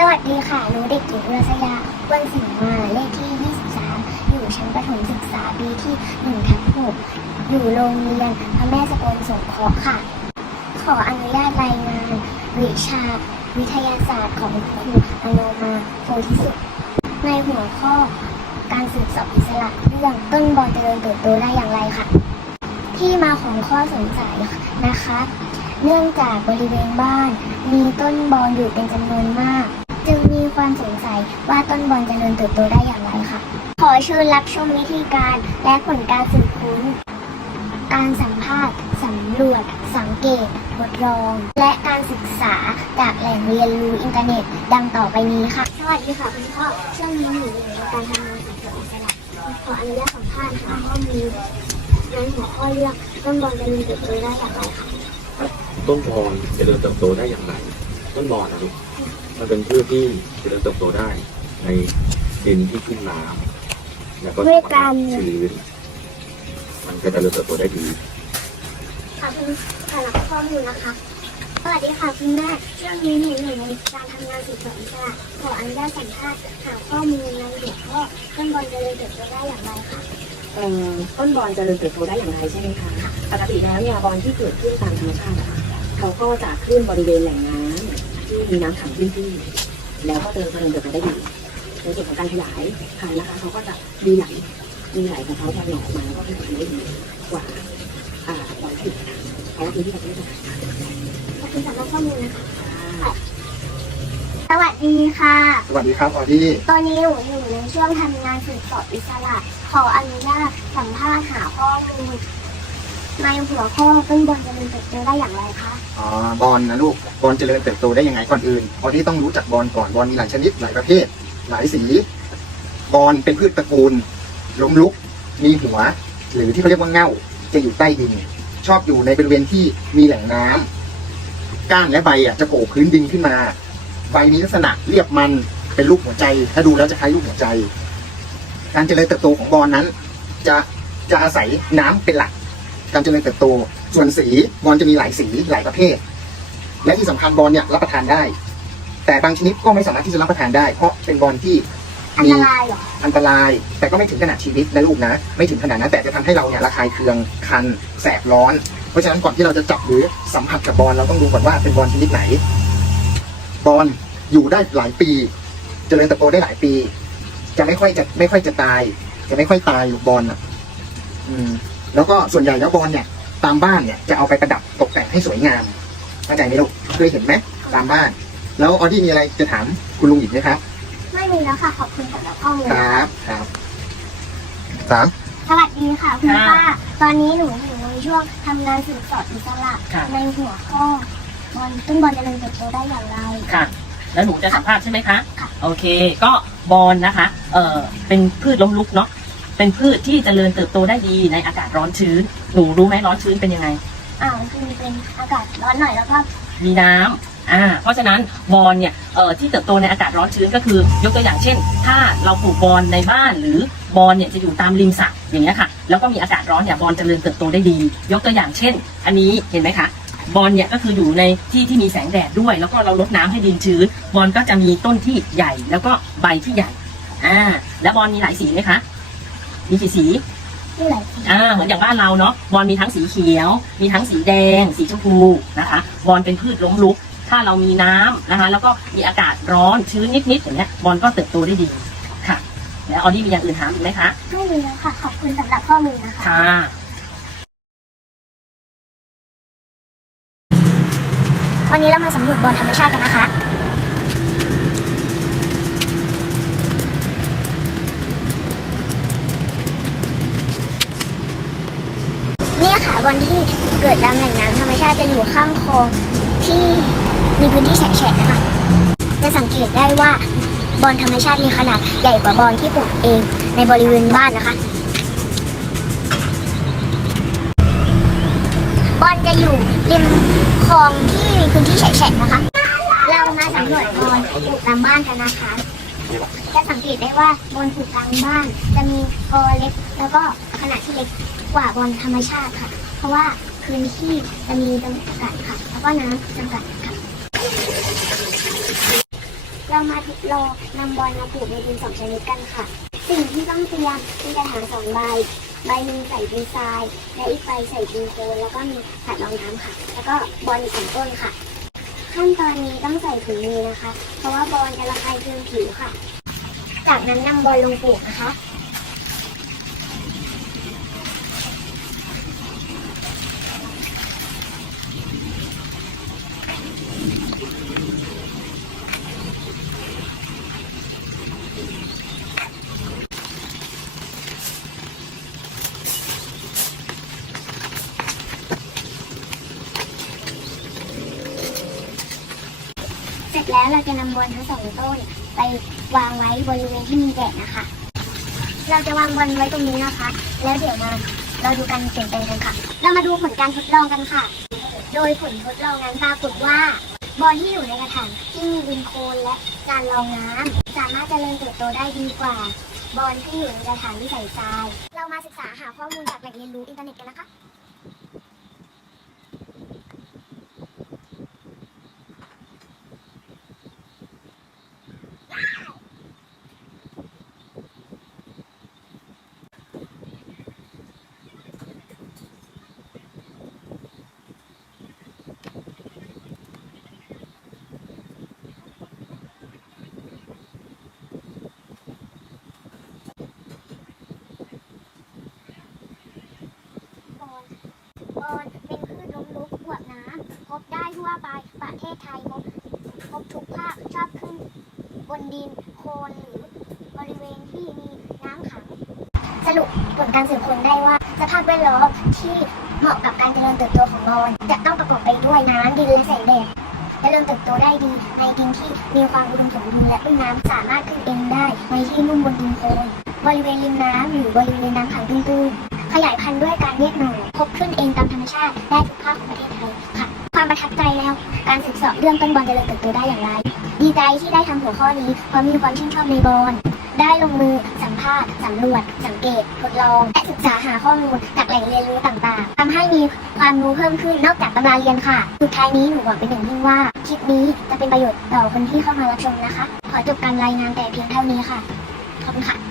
สวัสดีค่ะหนูเด็กหญิงรัศยาวันสิงมาเลขที่ 23 อยู่ชั้นประถมศึกษาปีที่1ทับ6อยู่โรงเรียนพระแม่สกลสงเคราะห์ค่ะ ขออนุญาตรายงาน วิชา วิทยาศาสตร์ของครูอโนมาโพธิสุขในหัวข้อการสืบสอบอิสระเรื่องต้นบอลเจริญเติบโตได้อย่างไรค่ะ ที่มาของข้อสงสัยนะคะ เนื่องจากบริเวณบ้านมีต้นบอลอยู่เป็นจำนวนมาก จึงมีความสงสัยว่าต้นบอลจะเจริญเติบโตได้อย่างไรค่ะ ขอเชิญรับชมวิธีการและผลการสืบค้น การสัมภาษณ์สำรวจ สังเกต ทดลอง และการศึกษาจากแหล่งเรียนรู้อินเทอร์เน็ต ดังต่อไปนี้ค่ะ สวัสดีค่ะคุณพ่อช่วงนี้หนูอยู่ในการทำงานสืบสวนอิสระขออนุญาตสัมภาษณ์หาข้อมูลในหัวข้อเรื่องต้นบอลเจริญเติบโตได้อย่างไรคะต้นบอนเจริญเติบโตได้อย่างไร ต้นบอนนะลูก มันเป็นพืชที่เจริญเติบโตได้ในดินที่ชุ่มน้ำแล้วก็ด้วยการชื้นมันก็เจริญเติบโตได้ดี ขอบคุณสำหรับข้อมูลนะคะ สวัสดีค่ะคุณแม่ช่วงนี้หนูอยู่ในการทำงานสืบสวนอิสระขออนุญาตสัมภาษณ์หาข้อมูลในหัวข้อต้นบอลเจริญเติบโตได้อย่างไรคะเอ่อต้นบอลเจริญเติบโตได้อย่างไรใช่ไหมคะ ปกติแล้วเนี่ยบอลที่เกิดขึ้นตามธรรมชาติอะค่ะเขาก็จะขึ้นบริเวณแหล่งน้ำ ที่มีน้ำขังพื้นที่แล้วก็เจริญเจริญเติบโตได้ดีในส่วนของการขยายพันธุ์นะคะเขาก็จะมีไหลมีไหลของเขาจะหน่อออกมาแล้วก็ขยายได้ดีกว่าอ่าบอลที่เพราะว่าพื้นที่เขาไม่ได้ขอบคุณสำหรับข้อมูลนะคะสวัสดีค่ะ สวัสดีครับออดี้ตอนนี้หนูอยู่ในช่วงทำงานสืบสวนอิสระ ขออนุญาตสัมภาษณ์หาข้อมูล ในหัวข้อต้นบอลเจริญเติบโตได้อย่างไรคะ อ๋อบอลนะลูกบอลเจริญเติบโตได้ยังไงก่อนอื่นออดี้ต้องรู้จักบอลก่อนบอลมีหลายชนิดหลายประเภท หลายสีบอลเป็นพืชตระกูล ล้มลุก มีหัว หรือที่เขาเรียกว่าเง่า จะอยู่ใต้ดิน ชอบอยู่ในบริเวณที่มีแหล่งน้ำก้านและใบอะจะโผล่พื้นดินขึ้นมา ใบมีลักษณะเรียบมันเป็นรูปหัวใจ ถ้าดูแล้วจะคล้ายรูปหัวใจ การเจริญเติบโตของบอลนั้น จะจะอาศัยน้ำเป็นหลัก การเจริญเติบโต ส่วนสีบอลจะมีหลายสีหลายประเภท และที่สำคัญบอลเนี่ยรับประทานได้ แต่บางชนิดก็ไม่สามารถที่จะรับประทานได้ เพราะเป็นบอลที่อันมีตรายเหรออันตราย แต่ก็ไม่ถึงขนาดชีวิตนะลูกนะ ไม่ถึงขนาดนั้นแต่จะทำให้เราเนี่ยระคายเคืองคัน แสบร้อน เพราะฉะนั้นก่อนที่เราจะจับหรือสัมผัสกับบอลเราต้องดูก่อนว่าเป็นบอลชนิดไหน บอลอยู่ได้หลายปีเจริญเติบโตได้หลายปี จะไม่ค่อยจะไม่ค่อยจะตาย จะไม่ค่อยตายลูกบอลอะ อืม แล้วก็ส่วนใหญ่แล้วบอลเนี่ยตามบ้านเนี่ยจะเอาไปประดับตกแต่งให้สวยงามเข้าใจไหมลูกเคยเห็นไหมตามบ้าน แล้วออดี้มีอะไรจะถามคุณลุงอีกไหมครับไม่มีแล้วค่ะขอบคุณสำหรับข้อมูลคนะรัคะบครับสามสวัสดีค่ะคุณป้าตอนนี้หนูอยู่ในช่วงทำงานสืบสวนอิสระค่ะ ในหัวข้อบอลต้นบอลเจริญเติบโตได้อย่างไร ค่ะ แล้วหนูจะสัมภาษณ์ใช่ไหมคะ ค่ะ โอเค ก็บอลนะคะ เอ่อเป็นพืชล้มลุกเนาะ เป็นพืชที่เจริญเติบโตได้ดีในอากาศร้อนชื้น หนูรู้ไหมร้อนชื้นเป็นยังไง อ่าคือเป็นอากาศร้อนหน่อยแล้วก็มีน้ำอ่า เพราะฉะนั้นบอลเนี่ยเอ่อที่เติบโตในอากาศร้อนชื้นก็คือ ยกตัวอย่างเช่น ถ้าเราปลูกบอลในบ้านหรือบอลเนี่ยจะอยู่ตามริมสระอย่างเงี้ยค่ะ แล้วก็มีอากาศร้อนเนี่ยบอลเจริญเติบโตได้ดี ยกตัวอย่างเช่น อันนี้เห็นไหมคะบอลเนี่ยก็คืออยู่ในที่ที่มีแสงแดดด้วย แล้วก็เราลดน้ำให้ดินชื้น บอลก็จะมีต้นที่ใหญ่ แล้วก็ใบที่ใหญ่อ่าแล้วบอลมีหลายสีไหมคะ มีกี่สีที่ไหลสีอ่าเหมือนอย่างบ้านเราเนาะบอลมีทั้งสีเขียว มีทั้งสีแดง สีชมพูนะคะบอลเป็นพืชล้มลุก ถ้าเรามีน้ำนะคะ แล้วก็มีอากาศร้อนชื้นนิดๆอย่างเงี้ยบอลก็เติบโตได้ดีค่ะ แล้วออดี้มีอย่างอื่นถามอีกไหมคะไม่มีแล้วค่ะ ขอบคุณสำหรับข้อมูลนะคะค่ะวันนี้เรามาสำรวจบอลธรรมชาติกันนะคะ บอลที่เกิดตามแหล่งน้ำธรรมชาติจะอยู่ข้างคลองที่มีพื้นที่แฉะๆนะคะ จะสังเกตได้ว่าบอลธรรมชาติมีขนาดใหญ่กว่าบอลที่ปลูกเองในบริเวณบ้านนะคะ บอลจะอยู่ริมคลองที่มีพื้นที่แฉะๆนะคะ เรามาสำรวจบอลปลูกตามบ้านกันนะคะจะสังเกตได้ว่าบอลปลูกกลางบ้าน จะมีกอเล็กแล้วก็ขนาดที่เล็กกว่าบอลธรรมชาติค่ะ เพราะว่าพื้นที่จะมีจำกัดค่ะ แล้วก็น้ำจำกัดค่ะ เรามาทดลองนำบอลมาปลูกในดินสองชนิดกันค่ะ สิ่งที่ต้องเตรียมมีกระถางสองใบ ใบหนึ่งใส่ดินทราย และอีกใบใส่ดินโคลนแล้วก็มีถัดรองน้ำค่ะ แล้วก็บอลอีกสองต้นค่ะ ขั้นตอนนี้ต้องใส่ถุงมือนะคะ เพราะว่าบอลจะระคายเคืองผิวค่ะ จากนั้นนำบอลลงปลูกนะคะ แล้วเราจะนำบอลทั้งสองต้นไปวางไว้บริเวณที่มีแดดนะคะ เราจะวางบอลไว้ตรงนี้นะคะ แล้วเดี๋ยวมาเราดูการเปลี่ยนแปลงกันค่ะ เรามาดูผลการทดลองกันค่ะ โดยผลทดลองนั้นปรากฏว่า บอลที่อยู่ในกระถางที่มีดินโคลนและการรองน้ำสามารถเจริญเติบโตได้ดีกว่า บอลที่อยู่ในกระถางที่ใส่ทราย เรามาศึกษาหาข้อมูลจากแหล่งเรียนรู้อินเทอร์เน็ตกันนะคะ บอนบอนเป็นพืชล้มลุกบวกน้ำพ บได้ทั่วไปประเทศไทยพบพบทุกภาคชอบขึ้น บนดินโคลนหรือบริเวณที่มีน้ำขัง สรุปผลการสืบค้นได้ว่า สภาพแวดล้อมที่เหมาะกับการเจริญเติบโตของบอนจะต้องประกอบไปด้วยน้ำดินและแสงแดดเจริญเติบโตได้ดีในดินที่มีความอุดมสมบูรณ์และต้นน้ำสามารถขึ้นเองได้ในที่ลุ่มบนดินโคลนบริเวณริมน้ำหรือบริเวณน้ำขังตื้นๆขยายพันธุ์ด้วยการเรียกหน่อพบขึ้นเองตามธรรมชาติได้ทุกภาคของประเทศไทยค่ะ ความประทับใจแล้วการศึกษาเรื่องต้นบอลเจริญเติบโตได้อย่างไร ดีใจที่ได้ทำหัวข้อนี้เพราะมีความชื่นชอบในบอลได้ลงมือสัมภาษณ์สำรวจ สังเกต ทดลอง และศึกษาหาข้อมูลจากแหล่งเรียนรู้ต่างๆทำให้มีความรู้เพิ่มขึ้นนอกจากตำราเรียนค่ะ สุดท้ายนี้หนูหวังเป็นอย่างยิ่งว่า คลิปนี้จะเป็นประโยชน์ต่อคนที่เข้ามารับชมนะคะ ขอจบการรายงานแต่เพียงเท่านี้ค่ะ ขอบคุณค่ะ